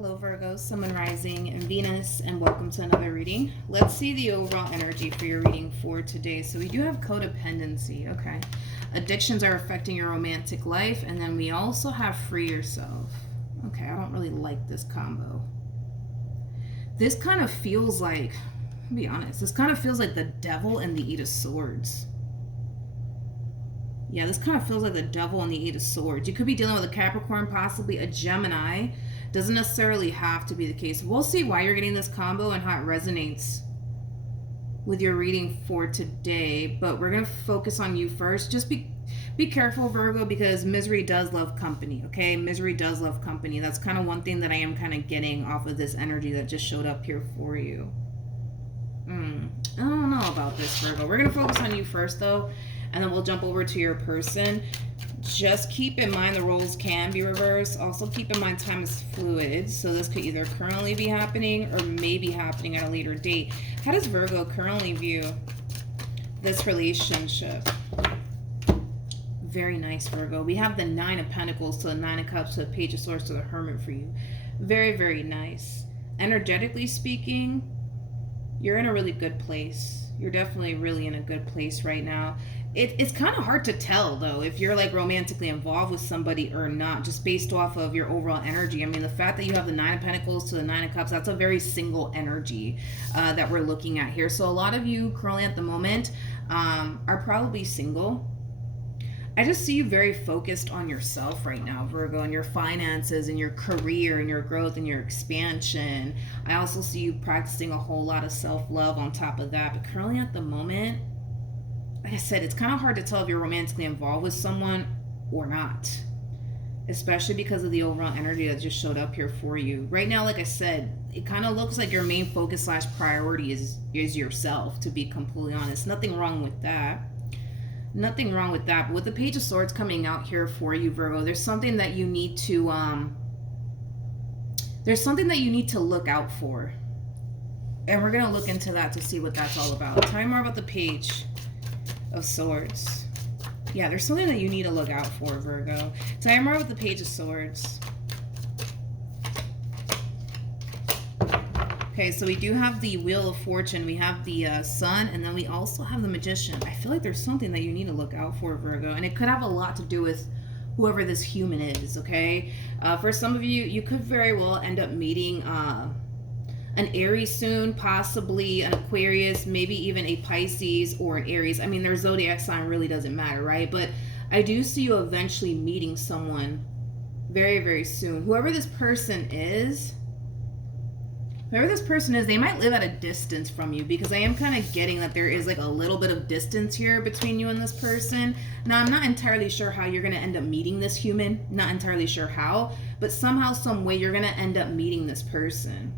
Hello Virgo, Sun, Moon, Rising, and Venus, and welcome to another reading. Let's see the overall energy for your reading for today. So we do have codependency, okay. Addictions are affecting your romantic life, and then we also have free yourself. Okay, I don't really like this combo. This kind of feels like, I'll be honest, this kind of feels like the devil and the Eight of Swords. Yeah, this kind of feels like the devil and the Eight of Swords. You could be dealing with a Capricorn, possibly a Gemini. Doesn't necessarily have to be the case. We'll see why you're getting this combo and how it resonates with your reading for today. But we're going to focus on you first. Just be careful, Virgo, because misery does love company, okay? Misery does love company. That's kind of one thing that I am kind of getting off of this energy that just showed up here for you. I don't know about this, Virgo. We're going to focus on you first, though, and then we'll jump over to your person. Just keep in mind the roles can be reversed. Also keep in mind time is fluid. So this could either currently be happening or maybe happening at a later date. How does Virgo currently view this relationship? Very nice, Virgo. We have the Nine of Pentacles to the Nine of Cups to the Page of Swords to the Hermit for you. Very, very nice. Energetically speaking, you're in a really good place. You're definitely really in a good place right now. It's kind of hard to tell, though, if you're like romantically involved with somebody or not, just based off of your overall energy. I mean, the fact that you have the Nine of Pentacles to the Nine of Cups, that's a very single energy that we're looking at here. So a lot of you currently at the moment are probably single. I just see you very focused on yourself right now, Virgo, and your finances and your career and your growth and your expansion. I also see you practicing a whole lot of self-love on top of that. But currently at the moment, like I said, it's kind of hard to tell if you're romantically involved with someone or not, especially because of the overall energy that just showed up here for you. Right now, like I said, it kind of looks like your main focus / priority is yourself, to be completely honest. Nothing wrong with that. Nothing wrong with that. But with the Page of Swords coming out here for you, Virgo, there's something that you need to look out for. And we're going to look into that to see what that's all about. Tell me more about the Page of Swords. Yeah, there's something that you need to look out for, Virgo. Tell me more about the Page of Swords. Okay, so we do have the Wheel of Fortune, we have the Sun, and then we also have the Magician. I feel like there's something that you need to look out for, Virgo, and it could have a lot to do with whoever this human is, okay? For some of you, you could very well end up meeting an Aries soon, possibly an Aquarius, maybe even a Pisces or an Aries. I mean, their zodiac sign really doesn't matter, right? But I do see you eventually meeting someone very, very soon. Whoever this person is, they might live at a distance from you, because I am kind of getting that there is like a little bit of distance here between you and this person. Now, I'm not entirely sure how you're going to end up meeting this human. Not entirely sure how, but somehow, some way, you're going to end up meeting this person.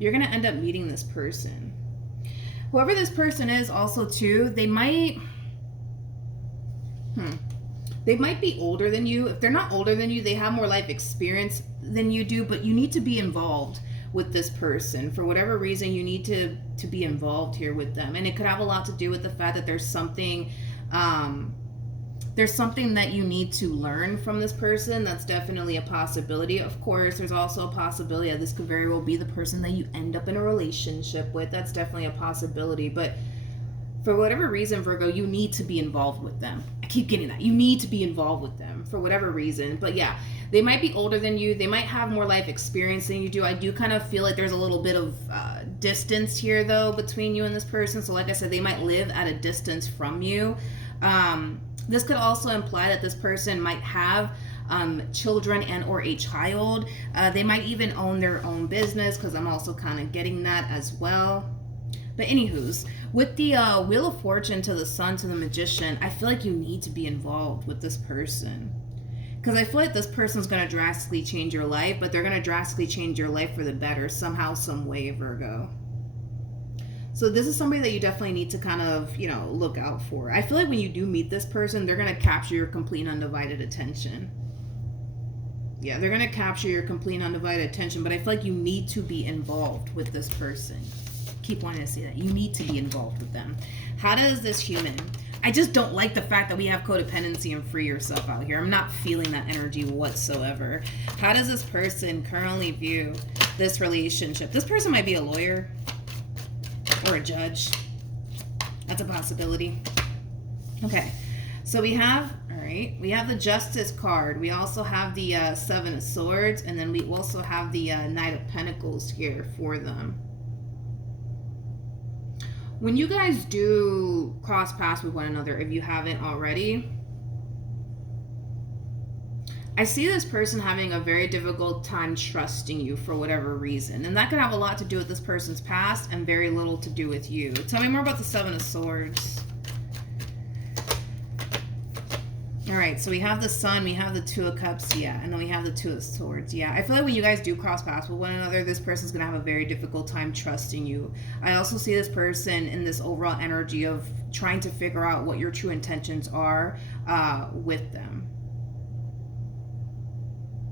You're going to end up meeting this person. Whoever this person is also, too, they might be older than you. If they're not older than you, they have more life experience than you do, but you need to be involved with this person. For whatever reason, you need to be involved here with them. And it could have a lot to do with the fact that there's something that you need to learn from this person. That's definitely a possibility. Of course, there's also a possibility that this could very well be the person that you end up in a relationship with. That's definitely a possibility. But for whatever reason, Virgo, you need to be involved with them. I keep getting that. You need to be involved with them for whatever reason. But yeah, they might be older than you. They might have more life experience than you do. I do kind of feel like there's a little bit of distance here, though, between you and this person. So like I said, they might live at a distance from you. This could also imply that this person might have children and or a child. They might even own their own business, because I'm also kind of getting that as well. But anywho's, with the Wheel of Fortune to the Sun to the Magician, I feel like you need to be involved with this person. Because I feel like this person's going to drastically change your life, but they're going to drastically change your life for the better somehow, some way, Virgo. So this is somebody that you definitely need to kind of, look out for. I feel like when you do meet this person, they're going to capture your complete and undivided attention. Yeah, they're going to capture your complete and undivided attention, but I feel like you need to be involved with this person. Keep wanting to say that. You need to be involved with them. How does this human I just don't like the fact that we have codependency and free yourself out here. I'm not feeling that energy whatsoever. How does this person currently view this relationship? This person might be a lawyer or a judge. That's a possibility. Okay, so we have, all right, we have the Justice card. We also have the Seven of Swords, and then we also have the Knight of Pentacles here for them. When you guys do cross paths with one another, if you haven't already, I see this person having a very difficult time trusting you for whatever reason. And that could have a lot to do with this person's past and very little to do with you. Tell me more about the Seven of Swords. All right, so we have the Sun, we have the Two of Cups, yeah, and then we have the Two of Swords, yeah. I feel like when you guys do cross paths with one another, this person's going to have a very difficult time trusting you. I also see this person in this overall energy of trying to figure out what your true intentions are with them.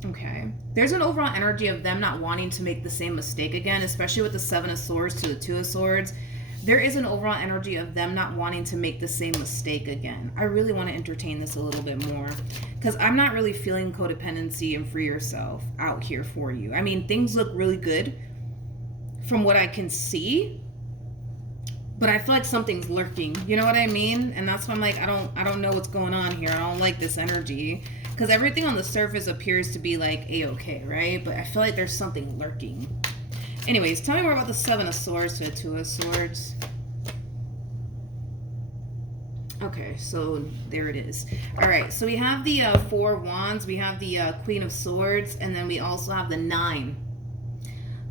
Okay. There's an overall energy of them not wanting to make the same mistake again, especially with the Seven of Swords to the Two of Swords. There is an overall energy of them not wanting to make the same mistake again. I really want to entertain this a little bit more because I'm not really feeling codependency and free yourself out here for you. I mean, things look really good from what I can see, but I feel like something's lurking. You know what I mean? And that's why I'm like, I don't know what's going on here. I don't like this energy because everything on the surface appears to be like a-okay, right? But I feel like there's something lurking. Anyways, tell me more about the Seven of Swords to the Two of Swords. Okay, so there it is. All right, so we have the Four of Wands, we have the Queen of Swords, and then we also have the Nine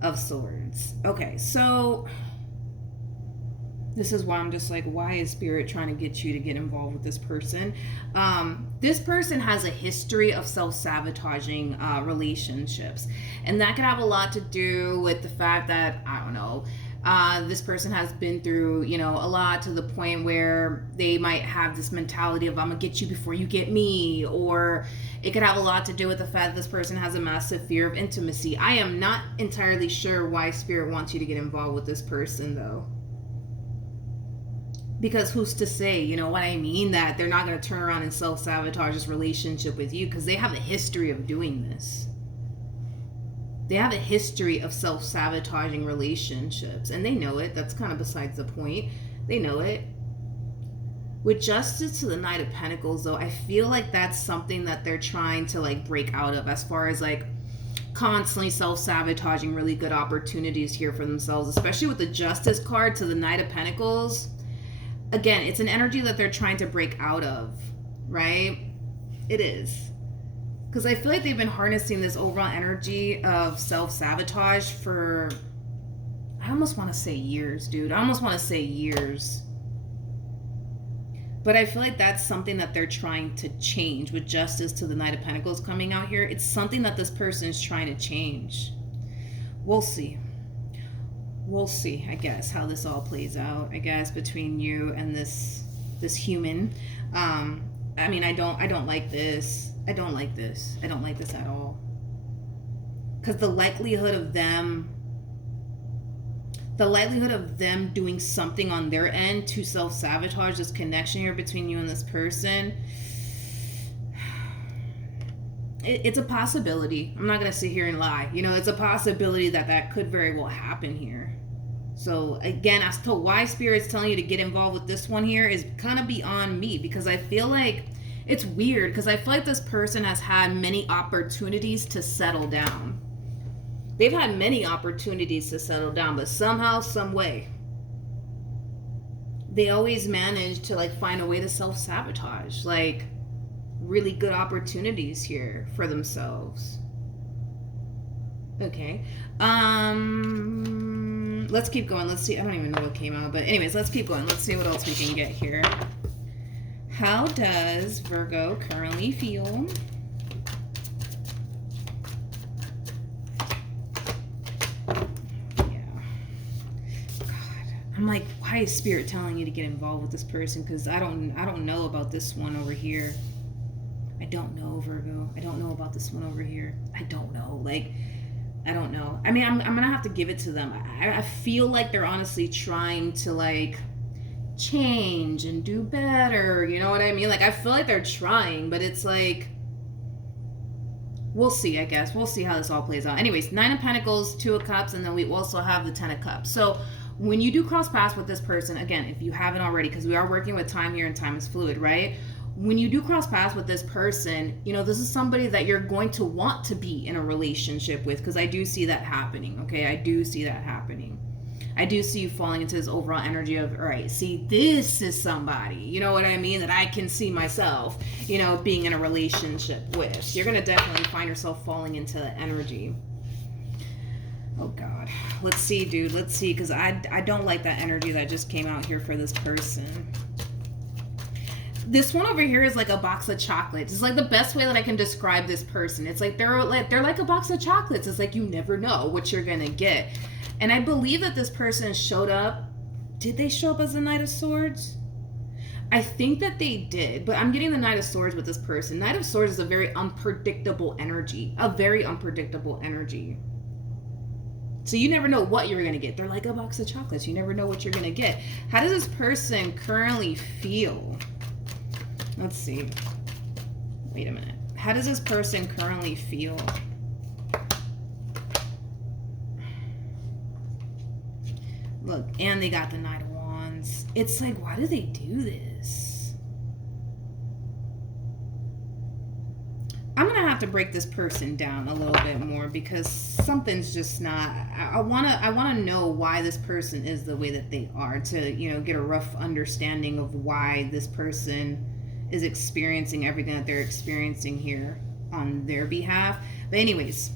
of Swords. Okay, so this is why I'm just like, why is Spirit trying to get you to get involved with this person? This person has a history of self-sabotaging relationships. And that could have a lot to do with the fact that, I don't know, this person has been through, you know, a lot to the point where they might have this mentality of, I'm gonna get you before you get me. Or it could have a lot to do with the fact that this person has a massive fear of intimacy. I am not entirely sure why Spirit wants you to get involved with this person, though. Because who's to say, you know what I mean, that they're not going to turn around and self-sabotage this relationship with you, because they have a history of doing this. They have a history of self-sabotaging relationships, and they know it. That's kind of besides the point. They know it. With Justice to the Knight of Pentacles, though, I feel like that's something that they're trying to like break out of, as far as like constantly self-sabotaging really good opportunities here for themselves, especially with the Justice card to the Knight of Pentacles. Again, it's an energy that they're trying to break out of, right? It is. Because I feel like they've been harnessing this overall energy of self-sabotage for, I almost want to say years, dude. I almost want to say years. But I feel like that's something that they're trying to change with Justice to the Knight of Pentacles coming out here. It's something that this person is trying to change. We'll see. We'll see, I guess, how this all plays out, I guess, between you and this human. I mean, I don't like this. I don't like this. I don't like this at all. Because the likelihood of them doing something on their end to self-sabotage this connection here between you and this person, it's a possibility. I'm not going to sit here and lie. You know, it's a possibility that could very well happen here. So again, as to why Spirit's telling you to get involved with this one here is kind of beyond me, because I feel like it's weird, because I feel like this person has had many opportunities to settle down. They've had many opportunities to settle down, but somehow, some way, they always manage to like find a way to self-sabotage like really good opportunities here for themselves. Okay. Let's keep going. Let's see. I don't even know what came out, but anyways, let's keep going. Let's see what else we can get here. How does Virgo currently feel? Yeah. God. I'm like, why is Spirit telling you to get involved with this person? Because I don't know about this one over here. I don't know, Virgo. I don't know about this one over here. I don't know. Like, I don't know. I mean, I'm going to have to give it to them. I feel like they're honestly trying to, like, change and do better. You know what I mean? Like, I feel like they're trying, but it's like, we'll see, I guess. We'll see how this all plays out. Anyways, 9 of Pentacles, 2 of Cups, and then we also have the 10 of Cups. So when you do cross paths with this person, again, if you haven't already, because we are working with time here and time is fluid, right? When you do cross paths with this person, you know, this is somebody that you're going to want to be in a relationship with, because I do see that happening, okay? I do see that happening. I do see you falling into this overall energy of, all right, see, this is somebody, you know what I mean, that I can see myself, you know, being in a relationship with. You're going to definitely find yourself falling into the energy. Oh, God. Let's see, dude. Let's see, because I don't like that energy that just came out here for this person. This one over here is like a box of chocolates. It's like the best way that I can describe this person. It's like they're like a box of chocolates. It's like you never know what you're going to get. And I believe that this person showed up. Did they show up as the Knight of Swords? I think that they did, but I'm getting the Knight of Swords with this person. Knight of Swords is a very unpredictable energy. A very unpredictable energy. So you never know what you're going to get. They're like a box of chocolates. You never know what you're going to get. How does this person currently feel? Let's see. Wait a minute. How does this person currently feel? Look, and they got the Knight of Wands. It's like, why do they do this? I'm going to have to break this person down a little bit more because something's just not... I want to know why this person is the way that they are to, you know, get a rough understanding of why this person is experiencing everything that they're experiencing here on their behalf. But anyways...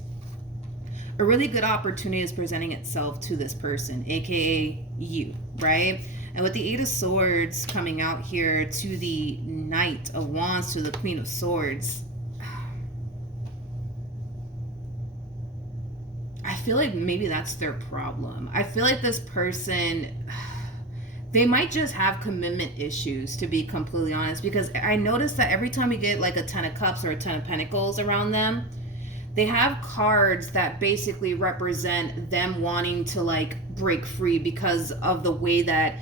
a really good opportunity is presenting itself to this person, aka you, right? And with the 8 of Swords coming out here to the Knight of Wands to the Queen of Swords, I feel like maybe that's their problem. I feel like this person, they might just have commitment issues, to be completely honest, because I noticed that every time we get like a 10 of Cups or a 10 of Pentacles around them, they have cards that basically represent them wanting to like break free because of the way that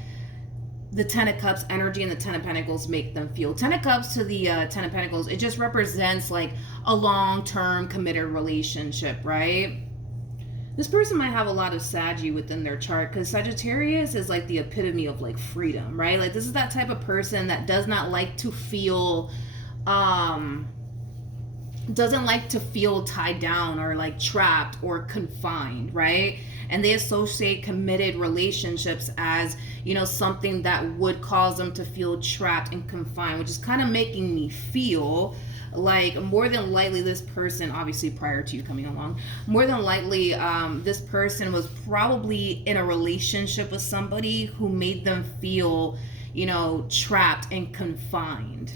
the 10 of Cups energy and the 10 of Pentacles make them feel. 10 of Cups to the 10 of Pentacles, it just represents like a long-term committed relationship, right? This person might have a lot of Saggy within their chart because Sagittarius is like the epitome of like freedom, right? Like this is that type of person that does not like to feel doesn't like to feel tied down or like trapped or confined, right? And they associate committed relationships as, you know, something that would cause them to feel trapped and confined, which is kind of making me feel like more than likely this person, obviously prior to you coming along, more than likely this person was probably in a relationship with somebody who made them feel, you know, trapped and confined.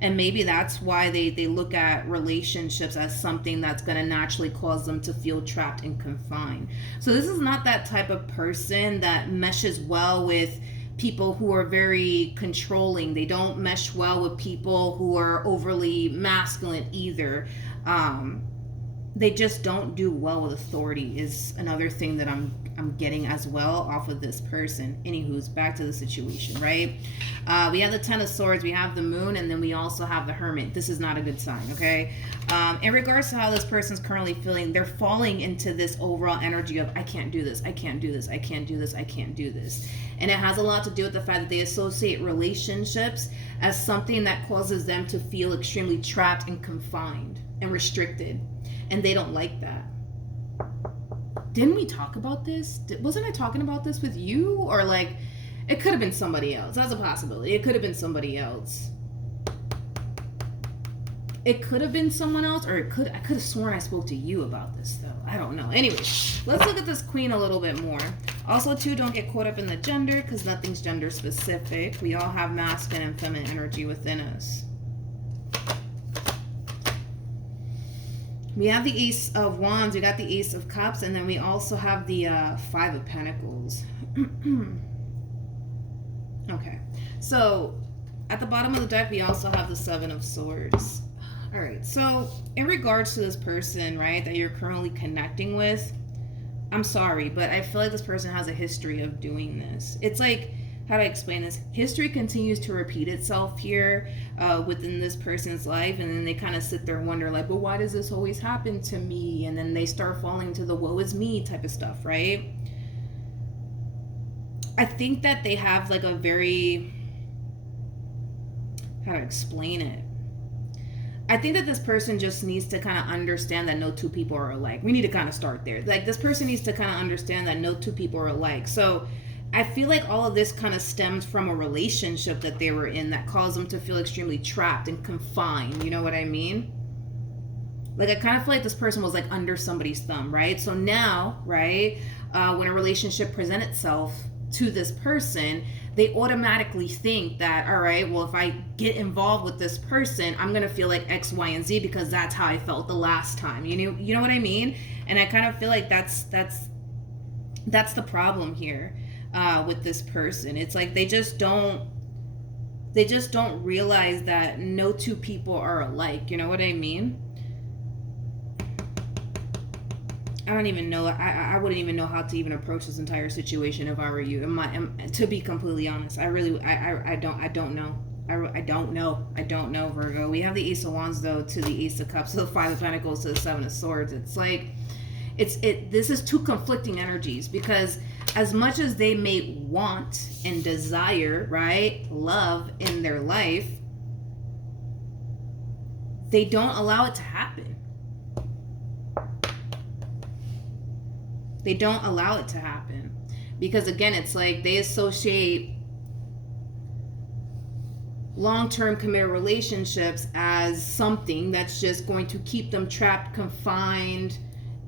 And maybe that's why they look at relationships as something that's going to naturally cause them to feel trapped and confined. So this is not that type of person that meshes well with people who are very controlling. They don't mesh well with people who are overly masculine either. They just don't do well with authority is another thing that I'm getting as well off of this person. Anywho's, back to the situation, right? We have the 10 of Swords, we have the Moon, and then we also have the Hermit. This is not a good sign, okay? In regards to how this person's currently feeling, they're falling into this overall energy of, I can't do this, I can't do this, I can't do this, I can't do this. And it has a lot to do with the fact that they associate relationships as something that causes them to feel extremely trapped and confined and restricted. And they don't like that. Didn't we talk about this? Wasn't I talking about this with you? Or like, it could have been somebody else. That's a possibility. It could have been somebody else. It could have been someone else, or I could have sworn I spoke to you about this though. I don't know. Anyway, let's look at this Queen a little bit more. Also too, don't get caught up in the gender because nothing's gender specific. We all have masculine and feminine energy within us. We have the Ace of Wands, we got the Ace of Cups, and then we also have the 5 of Pentacles. Okay, so at the bottom of the deck, we also have the 7 of Swords. All right, so in regards to this person, right, that you're currently connecting with, I'm sorry, but I feel like this person has a history of doing this. It's like how do I explain this? History continues to repeat itself here within this person's life, and then they kind of sit there and wonder, like, well, why does this always happen to me? And then they start falling to the woe is me type of stuff, right? I think that they have like a very, how to explain it? I think that this person just needs to kind of understand that no two people are alike. We need to kind of start there. Like, this person needs to kind of understand that no two people are alike. So I feel like all of this kind of stems from a relationship that they were in that caused them to feel extremely trapped and confined. You know what I mean? Like, I kind of feel like this person was like under somebody's thumb, right? So now, right, when a relationship presents itself to this person, they automatically think that, all right, well, if I get involved with this person, I'm gonna feel like X, Y, and Z because that's how I felt the last time. You know what I mean? And I kind of feel like that's the problem here with this person. It's like they just don't realize that no two people are alike. You know what I mean? I don't even know. I wouldn't even know how to even approach this entire situation if I were you. To be completely honest, I don't know. I don't know, Virgo. We have the Ace of Wands though to the Ace of Cups, to the Five of Pentacles, to the Seven of Swords. It's like this is two conflicting energies, because as much as they may want and desire, right, love in their life, they don't allow it to happen. They don't allow it to happen. Because again, it's like they associate long-term committed relationships as something that's just going to keep them trapped, confined,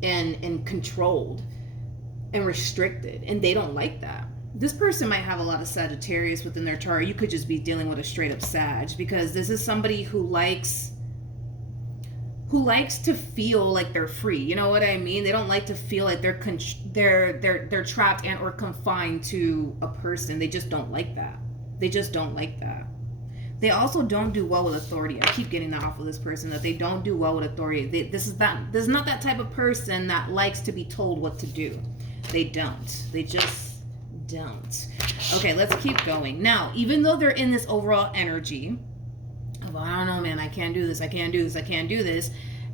and controlled and restricted. And they don't like that. This person might have a lot of Sagittarius within their chart. You could just be dealing with a straight up Sag, because this is somebody who likes to feel like they're free. You know what I mean? They don't like to feel like they're trapped and or confined to a person. They just don't like that. They also don't do well with authority. I keep getting that off of this person, that they don't do well with authority. This is not that type of person that likes to be told what to do. They just don't. Okay, let's keep going. Now, even though they're in this overall energy, I don't know, man, I can't do this,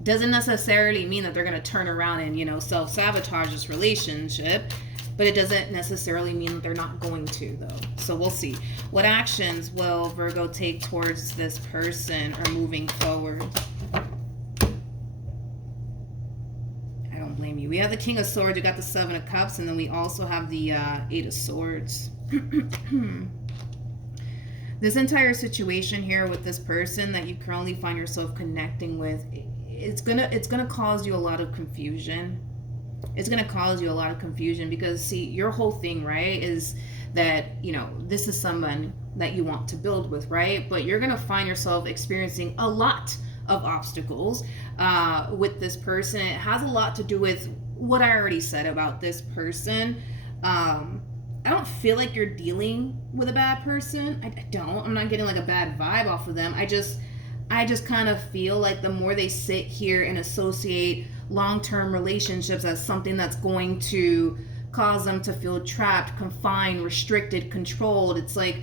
doesn't necessarily mean that they're going to turn around and, self-sabotage this relationship, but it doesn't necessarily mean that they're not going to, though. So we'll see. What actions will Virgo take towards this person or moving forward? I don't blame you. We have the King of Swords, we got the Seven of Cups, and then we also have the Eight of Swords. This entire situation here with this person that you currently find yourself connecting with, it's gonna cause you a lot of confusion. It's gonna cause you a lot of confusion because, see, your whole thing, right, is that this is someone that you want to build with, right? But you're gonna find yourself experiencing a lot of obstacles with this person. It has a lot to do with what I already said about this person. I don't feel like you're dealing with a bad person. I don't. I'm not getting like a bad vibe off of them. I just kind of feel like the more they sit here and associate long-term relationships as something that's going to cause them to feel trapped, confined, restricted, controlled, it's like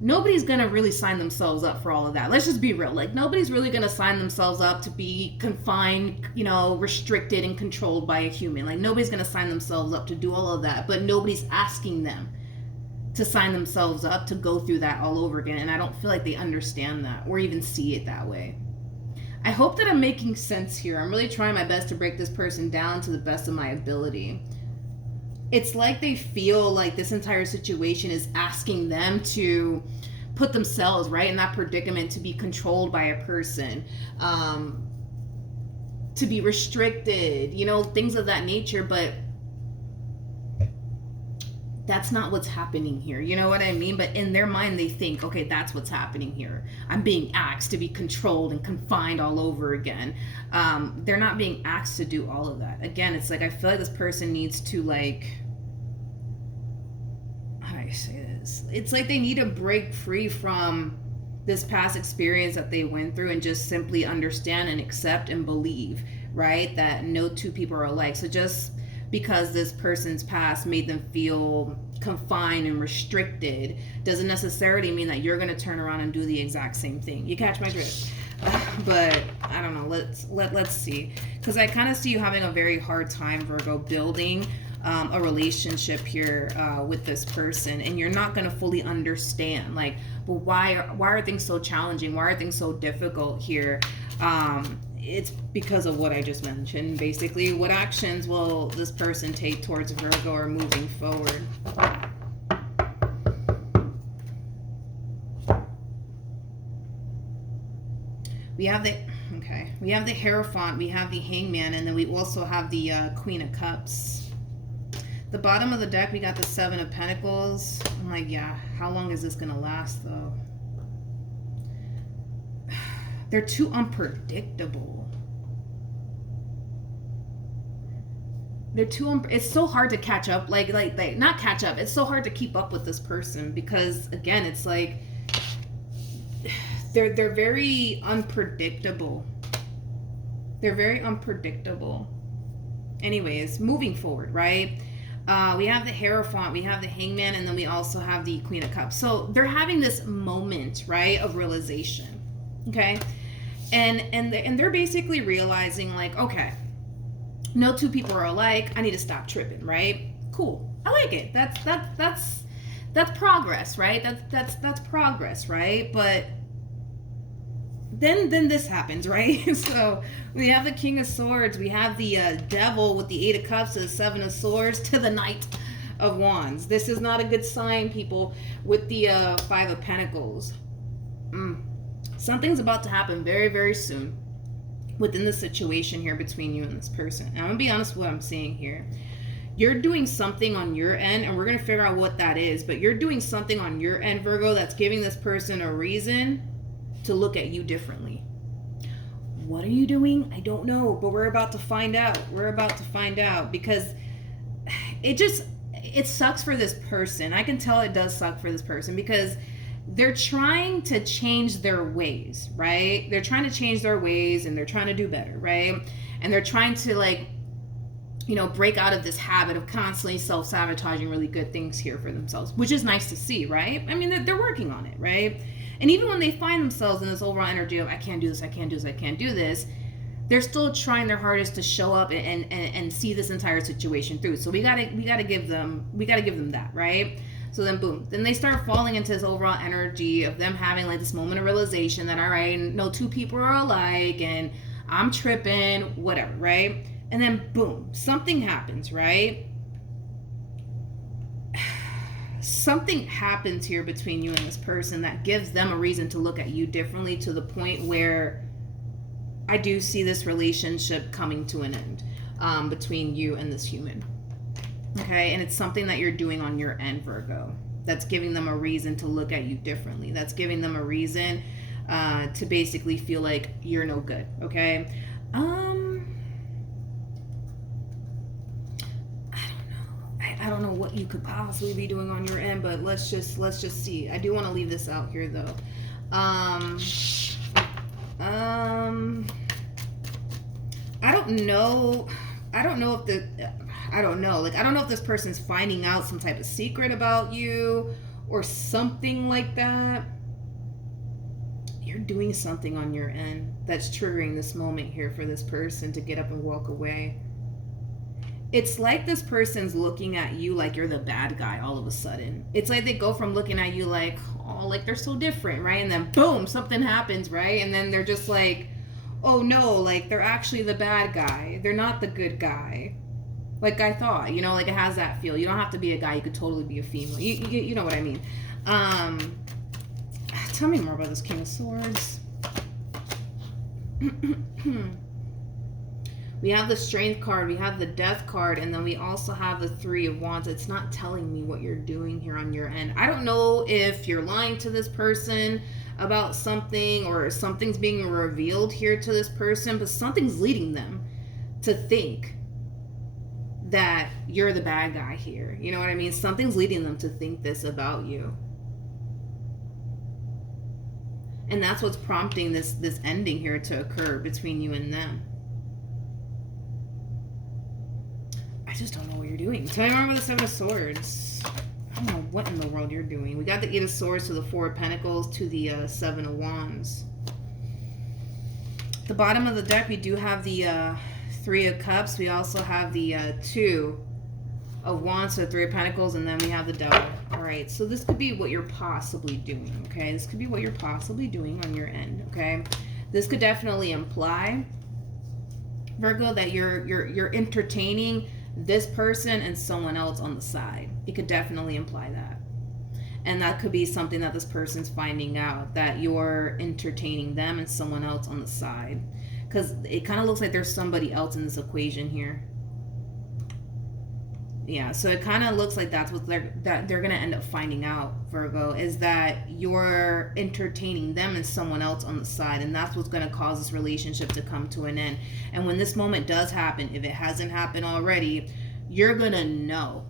nobody's going to really sign themselves up for all of that. Let's just be real. Like, nobody's really going to sign themselves up to be confined, restricted and controlled by a human. Like, nobody's going to sign themselves up to do all of that, but nobody's asking them to sign themselves up to go through that all over again. And I don't feel like they understand that or even see it that way. I hope that I'm making sense here. I'm really trying my best to break this person down to the best of my ability. It's like they feel like this entire situation is asking them to put themselves right in that predicament, to be controlled by a person, to be restricted, things of that nature. But that's not what's happening here. You know what I mean? But in their mind, they think, okay, that's what's happening here. I'm being asked to be controlled and confined all over again. They're not being asked to do all of that. Again, it's like I feel like this person needs to, how do I say this? It's like they need to break free from this past experience that they went through and just simply understand and accept and believe, right, that no two people are alike. So just because this person's past made them feel confined and restricted doesn't necessarily mean that you're going to turn around and do the exact same thing. You catch my drift? But I don't know. Let's see, because I kind of see you having a very hard time, Virgo, building a relationship here with this person, and you're not going to fully understand, like, well, why are things so challenging? Why are things so difficult here? It's because of what I just mentioned. Basically, what actions will this person take towards Virgo or moving forward? We have the Hierophant, we have the Hangman, and then we also have the Queen of Cups. The bottom of the deck, we got the Seven of Pentacles. I'm like, yeah, how long is this gonna last though? They're too unpredictable. It's so hard to catch up, like not catch up. It's so hard to keep up with this person because, again, it's like they're very unpredictable. They're very unpredictable. Anyways, moving forward, right? We have the Hierophant, we have the Hangman, and then we also have the Queen of Cups. So they're having this moment, right, of realization. Okay, and they're basically realizing, like, okay, no two people are alike. I need to stop tripping, right? Cool. I like it. That's progress, right? That's progress, right? But then this happens, right? So we have the King of Swords, we have the Devil with the Eight of Cups, the Seven of Swords, to the Knight of Wands. This is not a good sign, people, with the Five of Pentacles. Something's about to happen very, very soon within the situation here between you and this person. And I'm gonna be honest with what I'm seeing here. You're doing something on your end, and we're gonna figure out what that is, but you're doing something on your end, Virgo, that's giving this person a reason to look at you differently. What are you doing? I don't know, but we're about to find out. We're about to find out, because it sucks for this person. I can tell it does suck for this person, because they're trying to change their ways, right? They're trying to change their ways, and they're trying to do better, right? And they're trying to, like, you know, break out of this habit of constantly self-sabotaging really good things here for themselves, which is nice to see, right? I mean, they're working on it, right? And even when they find themselves in this overall energy of, I can't do this, I can't do this, I can't do this, they're still trying their hardest to show up and see this entire situation through. So we gotta give them that, right? So then boom, then they start falling into this overall energy of them having, like, this moment of realization that, all right, no two people are alike, and I'm tripping, whatever, right? And then boom, something happens, right? Something happens here between you and this person that gives them a reason to look at you differently, to the point where I do see this relationship coming to an end between you and this human. Okay, and it's something that you're doing on your end, Virgo, that's giving them a reason to look at you differently. That's giving them a reason to basically feel like you're no good. Okay. I don't know what you could possibly be doing on your end, but let's just see. I do want to leave this out here though. I don't know. I don't know if this person's finding out some type of secret about you or something like that. You're doing something on your end that's triggering this moment here for this person to get up and walk away. It's like this person's looking at you like you're the bad guy all of a sudden. It's like they go from looking at you like, oh, like they're so different, right? And then boom, something happens, right? And then they're just like, oh no, like they're actually the bad guy. They're not the good guy. Like I thought, you know, like it has that feel. You don't have to be a guy. You could totally be a female. You know what I mean? Tell me more about this King of Swords. We have the Strength card, we have the Death card, and then we also have the Three of Wands. It's not telling me what you're doing here on your end. I don't know if you're lying to this person about something, or something's being revealed here to this person, but something's leading them to think that you're the bad guy here. You know what I mean? Something's leading them to think this about you. And that's what's prompting this ending here to occur between you and them. I just don't know what you're doing. Tell me more about the Seven of Swords. I don't know what in the world you're doing. We got the Eight of Swords to the Four of Pentacles to the Seven of Wands. The bottom of the deck, we do have the Three of Cups. We also have the Two of Wands, so Three of Pentacles, and then we have the Devil. All right, so this could be what you're possibly doing, okay? This could be what you're possibly doing on your end, okay? This could definitely imply, Virgo, that you're entertaining this person and someone else on the side. It could definitely imply that. And that could be something that this person's finding out, that you're entertaining them and someone else on the side. Because it kind of looks like there's somebody else in this equation here. Yeah, so it kind of looks like that's what they're going to end up finding out, Virgo, is that you're entertaining them and someone else on the side, and that's what's going to cause this relationship to come to an end. And when this moment does happen, if it hasn't happened already, you're going to know.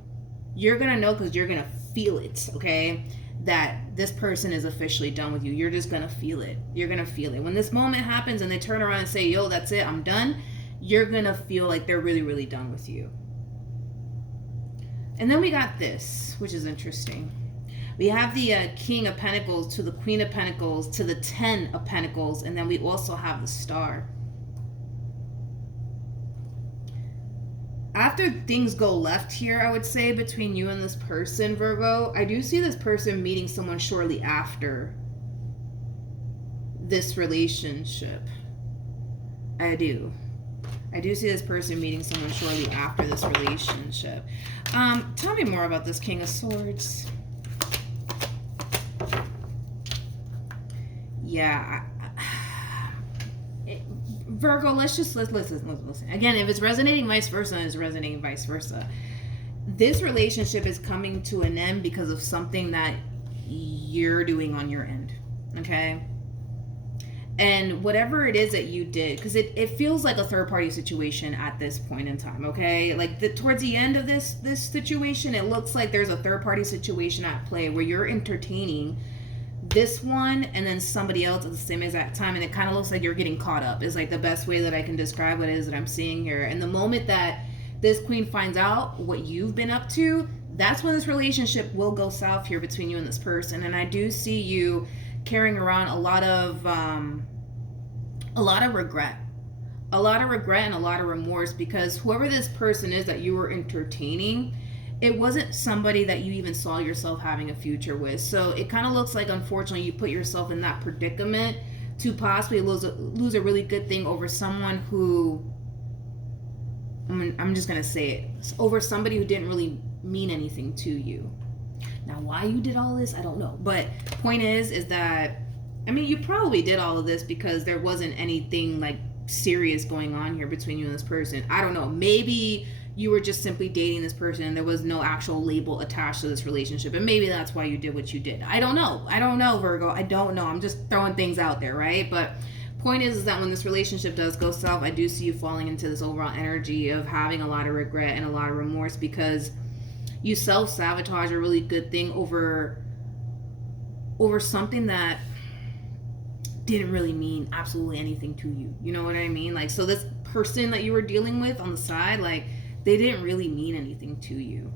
You're going to know because you're going to feel it, okay, that this person is officially done with you. You're just going to feel it. You're going to feel it. When this moment happens and they turn around and say, yo, that's it, I'm done, you're going to feel like they're really, really done with you. And then we got this, which is interesting. We have the King of Pentacles to the Queen of Pentacles to the Ten of Pentacles, and then we also have the Star. After things go left here, I would say, between you and this person, Virgo, I do see this person meeting someone shortly after this relationship. I do. I do see this person meeting someone shortly after this relationship. Tell me more about this King of Swords. Yeah. Virgo, let's listen. Again, if it's resonating vice versa, it's resonating vice versa. This relationship is coming to an end because of something that you're doing on your end. Okay? And whatever it is that you did, because it feels like a third-party situation at this point in time, okay? Like, towards the end of this situation, it looks like there's a third-party situation at play where you're entertaining this one and then somebody else at the same exact time, and it kind of looks like you're getting caught up, is like the best way that I can describe what it is that I'm seeing here. And the moment that this queen finds out what you've been up to, that's when this relationship will go south here between you and this person. And I do see you carrying around a lot of regret and a lot of remorse, because whoever this person is that you were entertaining, it wasn't somebody that you even saw yourself having a future with. So it kind of looks like, unfortunately, you put yourself in that predicament to possibly lose a really good thing over someone who, I'm just gonna say it, over somebody who didn't really mean anything to you. Now, why you did all this, I don't know. But point is that, I mean, you probably did all of this because there wasn't anything like serious going on here between you and this person. I don't know. Maybe you were just simply dating this person and there was no actual label attached to this relationship. And maybe that's why you did what you did. I don't know. I don't know, Virgo. I don't know. I'm just throwing things out there, right? But point is that when this relationship does go south, I do see you falling into this overall energy of having a lot of regret and a lot of remorse, because you self-sabotage a really good thing over something that didn't really mean absolutely anything to you. You know what I mean? Like, so this person that you were dealing with on the side, like, they didn't really mean anything to you.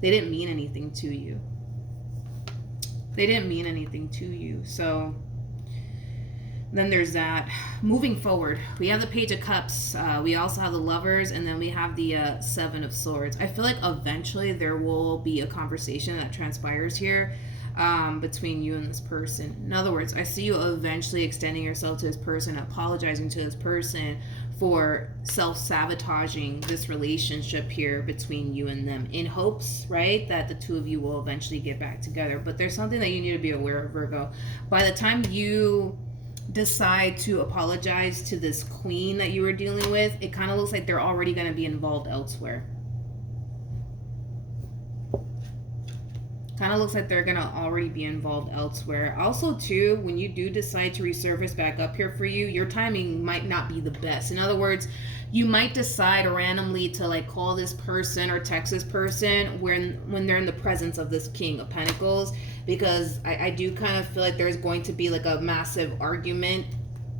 They didn't mean anything to you. They didn't mean anything to you. So then there's that. Moving forward, we have the Page of Cups. We also have the Lovers, and then we have the Seven of Swords. I feel like eventually there will be a conversation that transpires here between you and this person. In other words, I see you eventually extending yourself to this person, apologizing to this person for self-sabotaging this relationship here between you and them, in hopes, right, that the two of you will eventually get back together. But there's something that you need to be aware of, Virgo. By the time you decide to apologize to this queen that you were dealing with, it kind of looks like they're already going to be involved elsewhere. Kind of looks like they're going to already be involved elsewhere. Also, too, when you do decide to resurface back up here for you, your timing might not be the best. In other words, you might decide randomly to like call this person or text this person when they're in the presence of this King of Pentacles, because I do kind of feel like there's going to be like a massive argument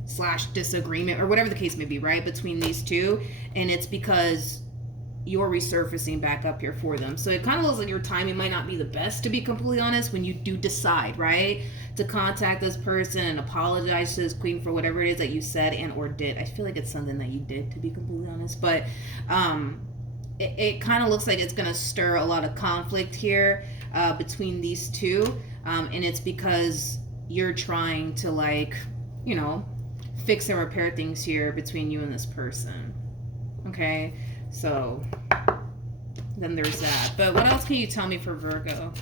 / disagreement, or whatever the case may be, right, between these two. And it's because you're resurfacing back up here for them. So it kind of looks like your timing might not be the best, to be completely honest, when you do decide, right, to contact this person and apologize to this queen for whatever it is that you said and or did. I feel like it's something that you did, to be completely honest. But it kind of looks like it's going to stir a lot of conflict here between these two. And it's because you're trying to, like, you know, fix and repair things here between you and this person. Okay, so then there's that. But what else can you tell me for Virgo?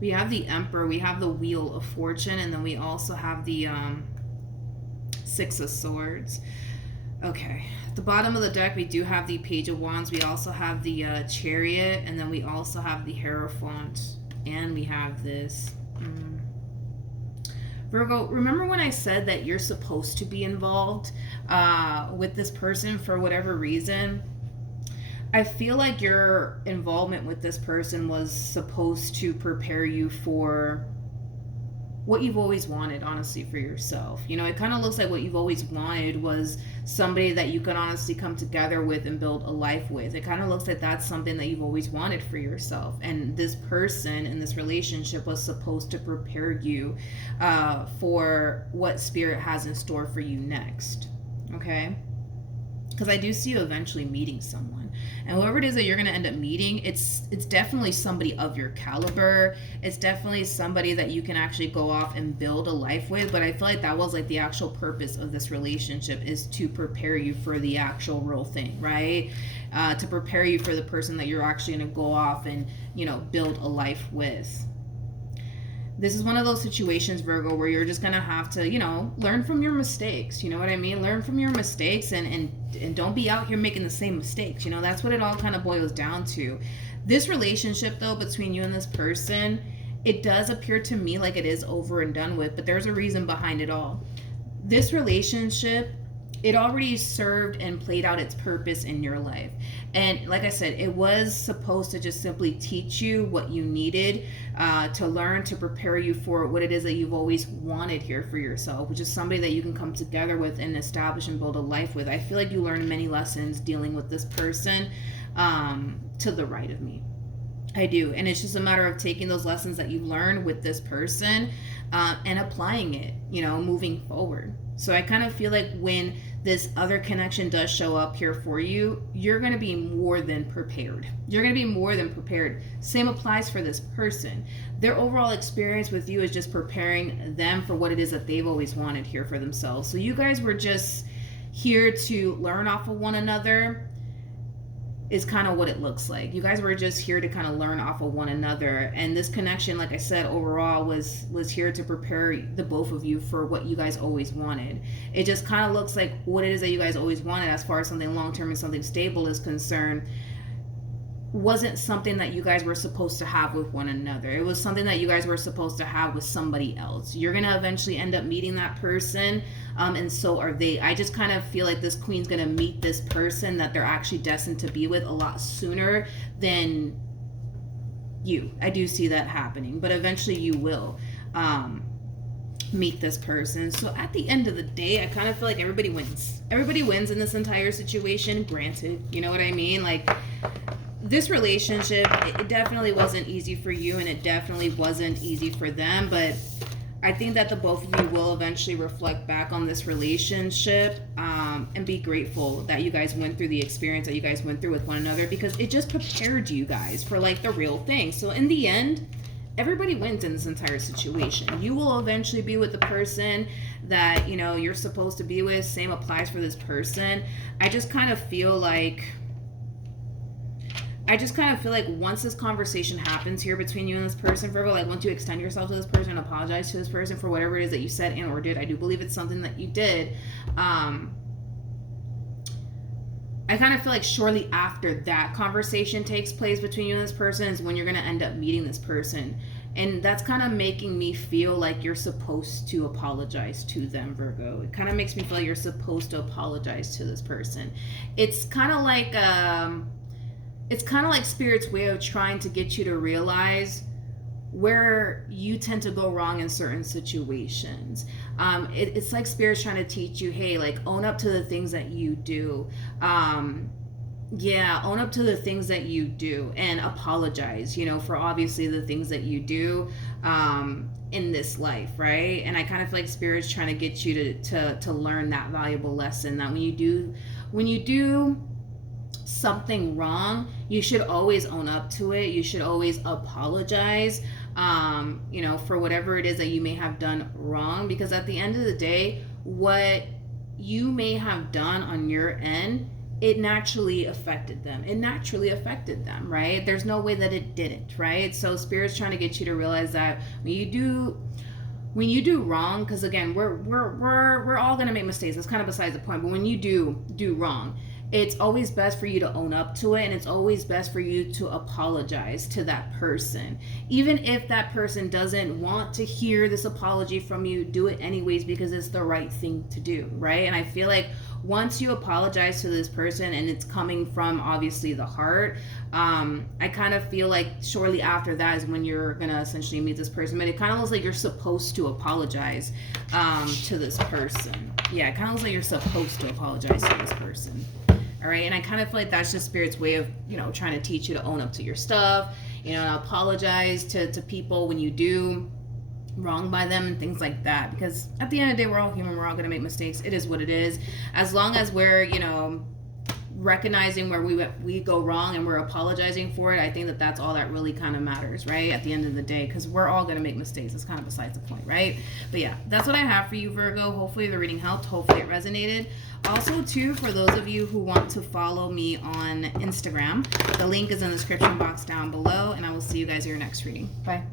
We have the Emperor, we have the Wheel of Fortune, and then we also have the Six of Swords. Okay, at the bottom of the deck we do have the Page of Wands, we also have the Chariot, and then we also have the Hierophant, and we have this Virgo. Remember when I said that you're supposed to be involved with this person for whatever reason? I feel like your involvement with this person was supposed to prepare you for what you've always wanted, honestly, for yourself. You know, it kind of looks like what you've always wanted was somebody that you can honestly come together with and build a life with. It kind of looks like that's something that you've always wanted for yourself. And this person in this relationship was supposed to prepare you for what Spirit has in store for you next. Okay? Because I do see you eventually meeting someone. And whoever it is that you're going to end up meeting, it's definitely somebody of your caliber. It's definitely somebody that you can actually go off and build a life with. But I feel like that was like the actual purpose of this relationship, is to prepare you for the actual real thing, right? To prepare you for the person that you're actually going to go off and, you know, build a life with. This is one of those situations, Virgo, where you're just going to have to, you know, learn from your mistakes. You know what I mean? Learn from your mistakes and don't be out here making the same mistakes. You know, that's what it all kind of boils down to. This relationship, though, between you and this person, it does appear to me like it is over and done with, but there's a reason behind it all. This relationship, it already served and played out its purpose in your life. And like I said, it was supposed to just simply teach you what you needed to learn, to prepare you for what it is that you've always wanted here for yourself, which is somebody that you can come together with and establish and build a life with. I feel like you learned many lessons dealing with this person to the right of me. I do. And it's just a matter of taking those lessons that you've learned with this person and applying it, you know, moving forward. So I kind of feel like when this other connection does show up here for you, you're going to be more than prepared. You're going to be more than prepared. Same applies for this person. Their overall experience with you is just preparing them for what it is that they've always wanted here for themselves. So you guys were just here to learn off of one another, is kind of what it looks like. You guys were just here to kind of learn off of one another, and this connection, like I said, overall was here to prepare the both of you for what you guys always wanted. It just kind of looks like what it is that you guys always wanted as far as something long-term and something stable is concerned wasn't something that you guys were supposed to have with one another. It was something that you guys were supposed to have with somebody else. You're going to eventually end up meeting that person, and so are they. I just kind of feel like this queen's going to meet this person that they're actually destined to be with a lot sooner than you. I do see that happening, but eventually you will meet this person. So at the end of the day, I kind of feel like everybody wins. Everybody wins in this entire situation, granted. You know what I mean? Like, this relationship, it definitely wasn't easy for you, and it definitely wasn't easy for them, but I think that the both of you will eventually reflect back on this relationship and be grateful that you guys went through the experience that you guys went through with one another, because it just prepared you guys for like the real thing. So in the end, everybody wins in this entire situation. You will eventually be with the person that, you know, you're supposed to be with. Same applies for this person. I just kind of feel like once this conversation happens here between you and this person, Virgo, like once you extend yourself to this person and apologize to this person for whatever it is that you said and or did, I do believe it's something that you did. I kind of feel like shortly after that conversation takes place between you and this person is when you're going to end up meeting this person. And that's kind of making me feel like you're supposed to apologize to them, Virgo. It kind of makes me feel like you're supposed to apologize to this person. It's kind of like Spirit's way of trying to get you to realize where you tend to go wrong in certain situations. It's like Spirit's trying to teach you, hey, like, own up to the things that you do. Yeah, own up to the things that you do and apologize, for obviously the things that you do in this life, right? And I kind of feel like Spirit's trying to get you to learn that valuable lesson, that when you do something wrong, you should always own up to it. You should always apologize, for whatever it is that you may have done wrong, because at the end of the day, what you may have done on your end, it naturally affected them, right? There's no way that it didn't, right? So Spirit's trying to get you to realize that when you do wrong, because again, we're all gonna make mistakes. That's kind of besides the point. But when you do wrong, it's always best for you to own up to it, and it's always best for you to apologize to that person. Even if that person doesn't want to hear this apology from you, do it anyways, because it's the right thing to do, right? And I feel like once you apologize to this person and it's coming from obviously the heart, I kind of feel like shortly after that is when you're gonna essentially meet this person. But it kind of looks like you're supposed to apologize to this person. Yeah, it kind of looks like you're supposed to apologize to this person. All right, and I kind of feel like that's just Spirit's way of, trying to teach you to own up to your stuff, and apologize to people when you do wrong by them and things like that. Because at the end of the day, we're all human. We're all going to make mistakes. It is what it is. As long as we're, recognizing where we go wrong and we're apologizing for it, I think that's all that really kind of matters, right? At the end of the day, because we're all going to make mistakes. It's kind of besides the point, right? But yeah, that's what I have for you, Virgo. Hopefully the reading helped. Hopefully it resonated. Also, too, for those of you who want to follow me on Instagram, the link is in the description box down below, and I will see you guys in your next reading. Bye.